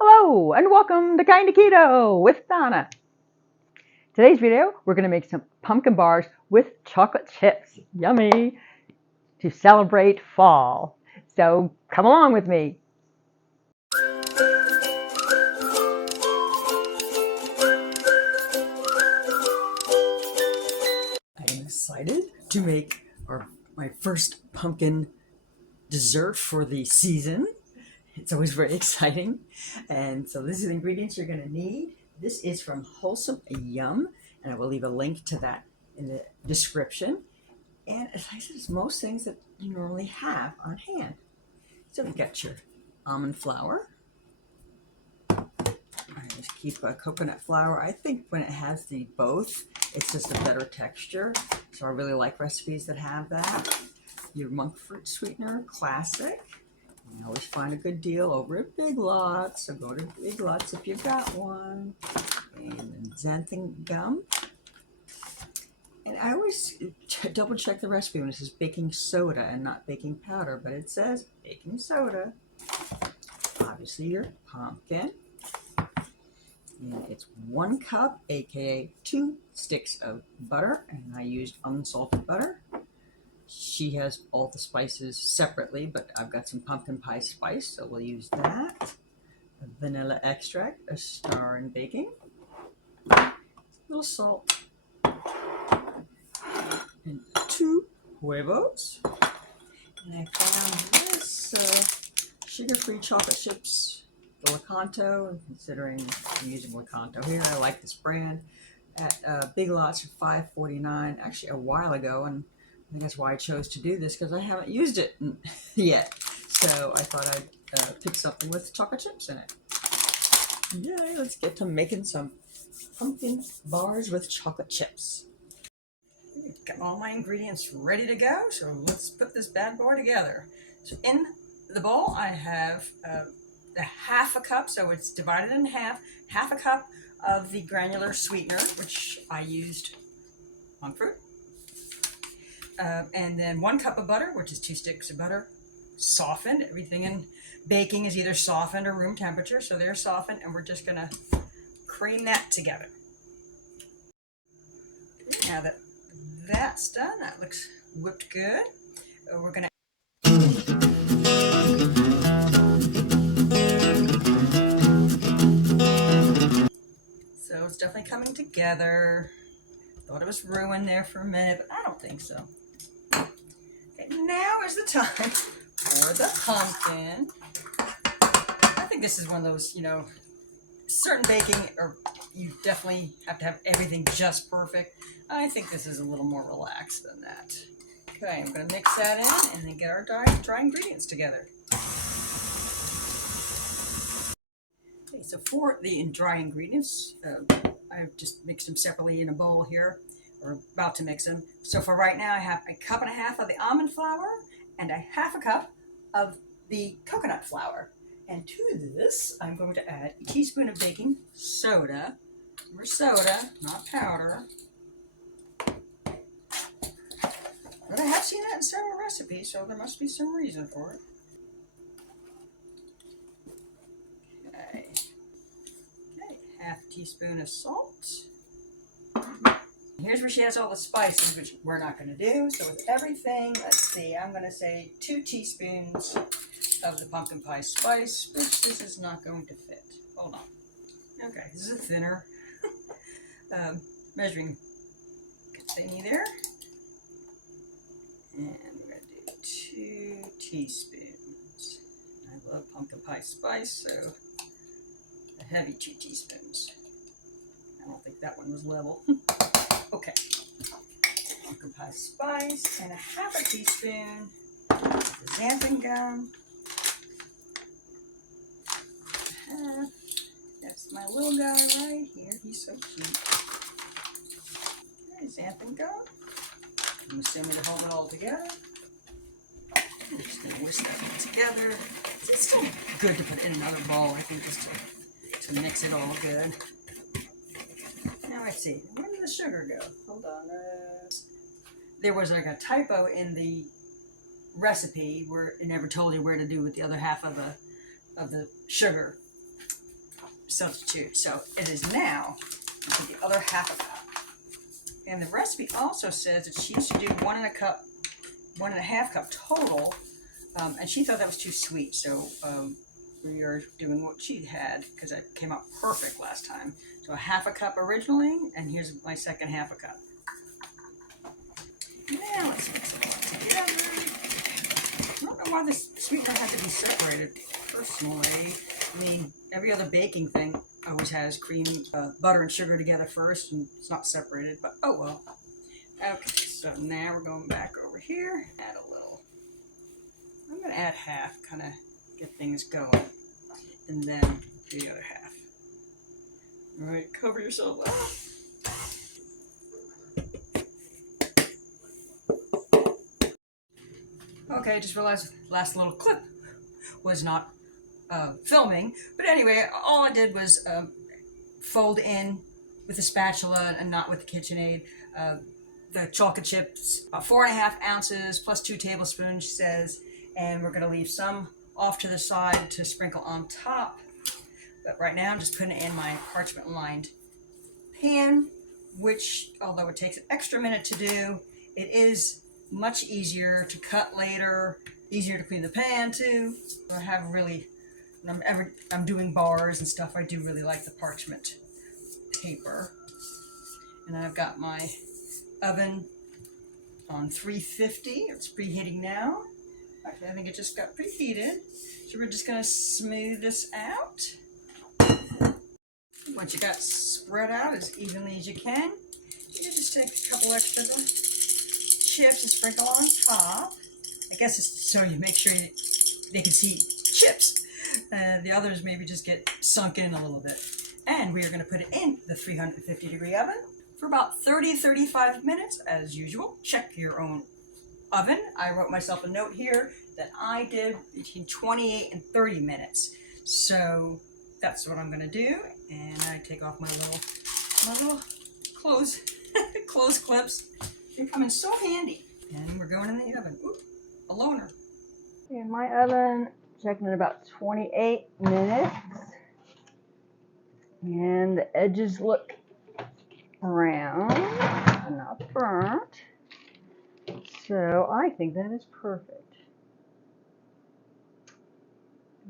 Hello and welcome to Kinda Keto with Donna. Today's video, we're going to make some pumpkin bars with chocolate chips. Yummy! To celebrate fall. So come along with me. I am excited to make my first pumpkin dessert for the season. It's always very exciting. And so this is the ingredients you're going to need. This is from Wholesome Yum, and I will leave a link to that in the description. And as I said, it's most things that you normally have on hand. So you've got your almond flour. I just keep coconut flour. I think when it has the both, it's just a better texture. So I really like recipes that have that. Your monk fruit sweetener, classic. You always find a good deal over at Big Lots, so go to Big Lots if you've got one. And xanthan gum. And I always double check the recipe when it says baking soda and not baking powder, but it says baking soda. Obviously your pumpkin. And it's 1 cup, aka 2 sticks of butter, and I used unsalted butter. She has all the spices separately, but I've got some pumpkin pie spice, so we'll use that. Vanilla extract, a star in baking, a little salt, and 2 huevos. And I found this sugar-free chocolate chips, the Lakanto, and considering I'm using Lakanto here, I like this brand, at Big Lots for $5.49, actually a while ago, and I think that's why I chose to do this, because I haven't used it yet. So I thought I'd pick something with chocolate chips in it. Yay, let's get to making some pumpkin bars with chocolate chips. Got all my ingredients ready to go, so let's put this bad boy together. So in the bowl I have the 1/2 cup, so it's divided in half, 1/2 cup of the granular sweetener, which I used monk fruit. And then 1 cup of butter, which is 2 sticks of butter, softened. Everything in baking is either softened or room temperature, so they're softened, and we're just gonna cream that together. Now that that's done, that looks whipped good. We're gonna so it's definitely coming together. Thought it was ruined there for a minute, but I don't think so. Okay, now is the time for the pumpkin. I think this is one of those, certain baking, or you definitely have to have everything just perfect. I think this is a little more relaxed than that. Okay, I'm going to mix that in and then get our dry ingredients together. Okay, so for the dry ingredients, I've just mixed them separately in a bowl here, or about to mix them. So for right now, I have 1.5 cups of the almond flour and 1/2 cup of the coconut flour. And to this, I'm going to add a teaspoon of baking soda. Remember, soda, not powder. But I have seen that in several recipes, so there must be some reason for it. Okay. Okay, 1/2 teaspoon of salt. Here's where she has all the spices, which we're not going to do. So with everything, let's see, I'm going to say 2 teaspoons of the pumpkin pie spice, which this is not going to fit. Hold on. Okay, this is a thinner measuring thingy there. And we're going to do 2 teaspoons. I love pumpkin pie spice, so a heavy 2 teaspoons. I don't think that one was level. Okay. Pumpkin pie spice and 1/2 teaspoon of the xanthan gum. That's my little guy right here. He's so cute. Okay, xanthan gum. I'm assuming to hold it all together. I'm just going to whisk that all together. It's still good to put it in another bowl, I think, just to mix it all good. Now let's see. Where did the sugar go? Hold on. There was like a typo in the recipe where it never told you where to do with the other half of the sugar. substitute. So it is now the other half a cup. And the recipe also says that she used to do 1.5 cup total, and she thought that was too sweet. So we are doing what she had because it came out perfect last time. So 1/2 cup originally, and here's my second 1/2 cup. Now let's mix it all together. I don't know why this sweetener has to be separated. Personally, I mean, every other baking thing always has cream, butter and sugar together first, and it's not separated, but oh well. Okay, so now we're going back over here. Add a little. I'm going to add half, kind of get things going, and then the other half. All right, cover yourself up. Okay, I just realized last little clip was not filming, but anyway, all I did was fold in with a spatula and not with the KitchenAid the chocolate chips, about 4.5 ounces plus 2 tablespoons, she says, and we're going to leave some off to the side to sprinkle on top. But right now I'm just putting it in my parchment lined pan, which, although it takes an extra minute to do, it is much easier to cut later, easier to clean the pan too. I have really, when I'm doing bars and stuff, I do really like the parchment paper. And then I've got my oven on 350. It's preheating now. Actually, I think it just got preheated. So we're just going to smooth this out. Once you got spread out as evenly as you can, you just take a couple extra chips and sprinkle on top. I guess it's so you make sure they can see chips. The others maybe just get sunk in a little bit. And we are going to put it in the 350-degree oven for about 30-35 minutes, as usual. Check your own oven. I wrote myself a note here that I did between 28 and 30 minutes. So that's what I'm going to do. And I take off my little clothes clips. They come in so handy. And we're going in the oven. Ooh, a loner. In my oven, checking in about 28 minutes. And the edges look brown, not burnt. So I think that is perfect.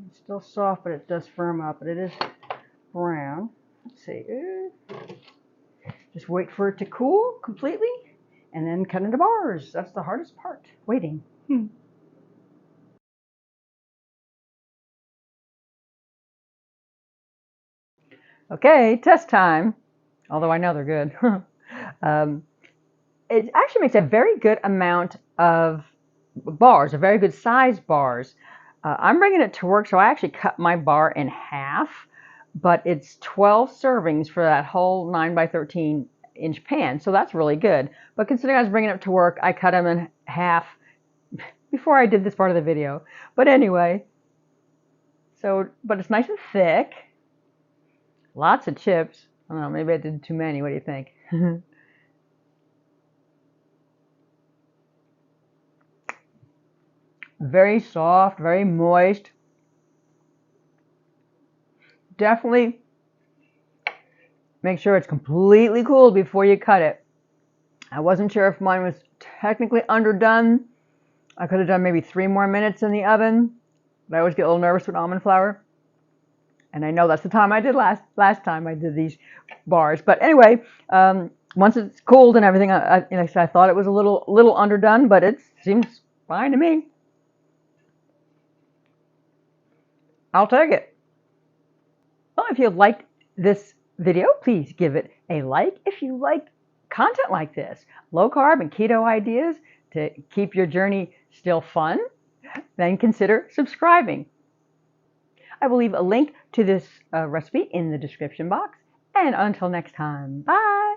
It's still soft, but it does firm up, but it is brown. Let's see. Just wait for it to cool completely and then cut into bars. That's the hardest part, waiting. Okay, test time. Although I know they're good. It actually makes a very good amount of bars, a very good size bars. I'm bringing it to work, so I actually cut my bar in half, but it's 12 servings for that whole 9 by 13 inch pan, so that's really good. But considering I was bringing it to work, I cut them in half before I did this part of the video. But anyway, but it's nice and thick. Lots of chips. I don't know, maybe I did too many. What do you think? Very soft, very moist. Definitely make sure it's completely cooled before you cut it. I wasn't sure if mine was technically underdone. I could have done maybe 3 more minutes in the oven, but I always get a little nervous with almond flour. And I know that's the time I did last time I did these bars. But anyway, once it's cooled and everything, I thought it was a little underdone, but it seems fine to me. I'll take it. Well, if you liked this video, please give it a like. If you like content like this, low carb and keto ideas to keep your journey still fun, then consider subscribing. I will leave a link to this recipe in the description box. And until next time, bye!